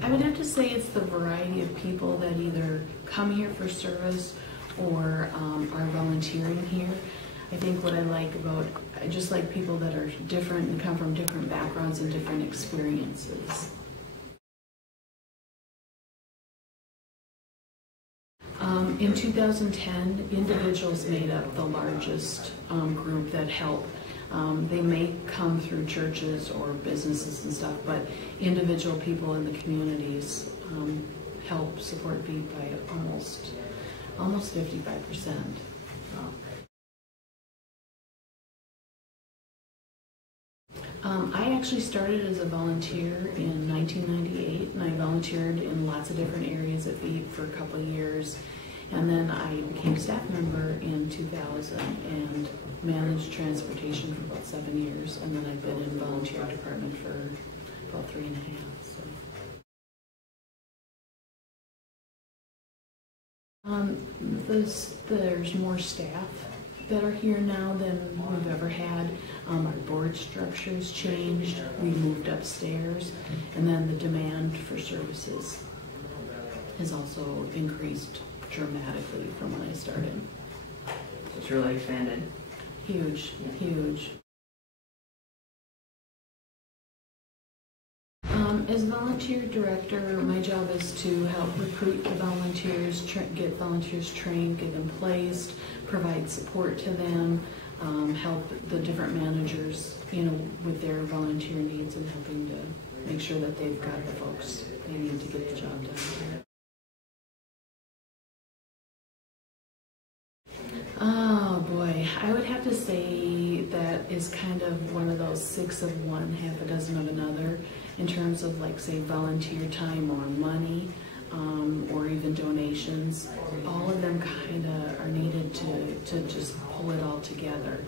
I would have to say it's the variety of people that either come here for service or are volunteering here. I think what I like about, I just like people that are different and come from different backgrounds and different experiences. In 2010, individuals made up the largest group that help. They may come through churches or businesses and stuff, but individual people in the communities help support VEAP by almost 55%. I actually started as a volunteer in 1998, and I volunteered in lots of different areas at VEAP for a couple of years. And then I became staff member in 2000 and managed transportation for about 7 years. And then I've been in volunteer department for about 3.5. So. There's more staff that are here now than we've ever had. Our board structure's changed. We moved upstairs. And then the demand for services has also increased dramatically from when I started. So it's really expanded. Huge, huge. As volunteer director, my job is to help recruit the volunteers, get volunteers trained, get them placed, provide support to them, help the different managers, with their volunteer needs and helping to make sure that they've got the folks they need to get the job done. Oh boy, I would have to say that is kind of one of those 6 of one, half a dozen of another, in terms of, like, say, volunteer time or money, or even donations. All of them kind of are needed to just pull it all together.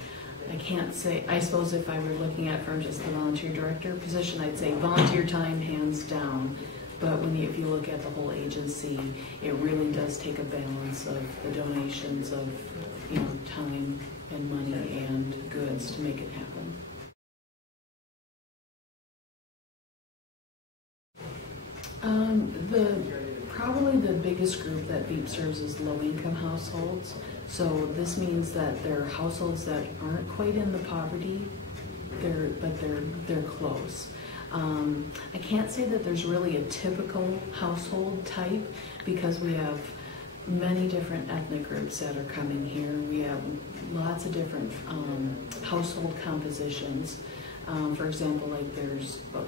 I can't say, I suppose if I were looking at it from just the volunteer director position, I'd say volunteer time hands down. But if you look at the whole agency, it really does take a balance of the donations of time and money and goods to make it happen. Probably the biggest group that VEAP serves is low-income households. So this means that they're households that aren't quite in the poverty, but they're close. I can't say that there's really a typical household type because we have many different ethnic groups that are coming here. We have lots of different household compositions. For example, like there's about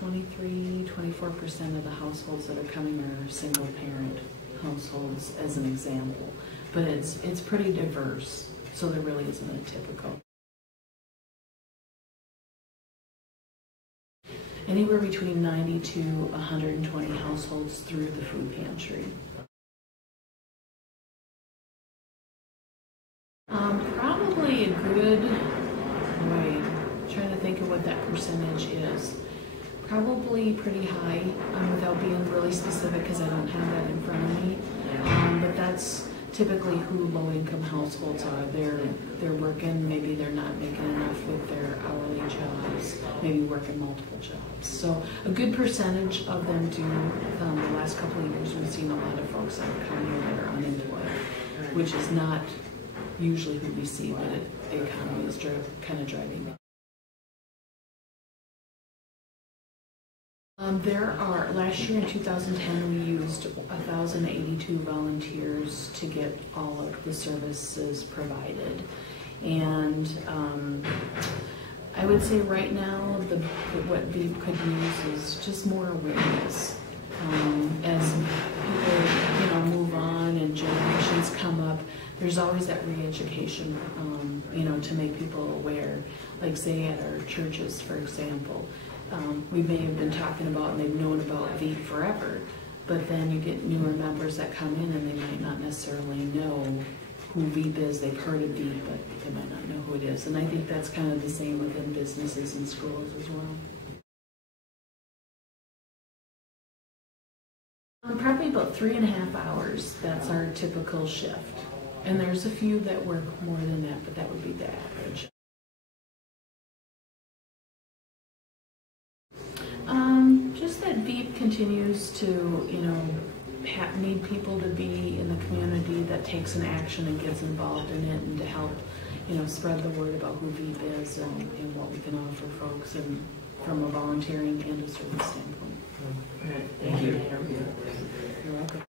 24% of the households that are coming are single parent households as an example. But it's pretty diverse, so there really isn't a typical. Anywhere between 90 to 120 households through the food pantry. Probably a good, trying to think of what that percentage is. Probably pretty high, without being really specific because I don't have that in front of me. But that's typically who low-income households are. They're working, maybe they're not making enough with their hourly jobs, maybe working multiple jobs. So a good percentage of them do. The last couple of years we've seen a lot of folks that have come here that are unemployed, which is not usually who we see, but the economy is kind of driving it. Last year in 2010, we used 1,082 volunteers to get all of the services provided. And I would say right now, what VEAP could use is just more awareness. As people, move on and generations come up, there's always that re-education, to make people aware. Like say at our churches, for example, we may have been talking about and they've known about VEAP forever, but then you get newer members that come in and they might not necessarily know who VEAP is. They've heard of VEAP, but they might not know who it is. And I think that's kind of the same within businesses and schools as well. Probably about 3.5 hours. That's our typical shift. And there's a few that work more than that, but that would be the average. Just that VEAP can continues to, need people to be in the community that takes an action and gets involved in it, and to help, spread the word about who VEAP is and what we can offer folks, and from a volunteering and a service standpoint. All right, thank you. You're welcome.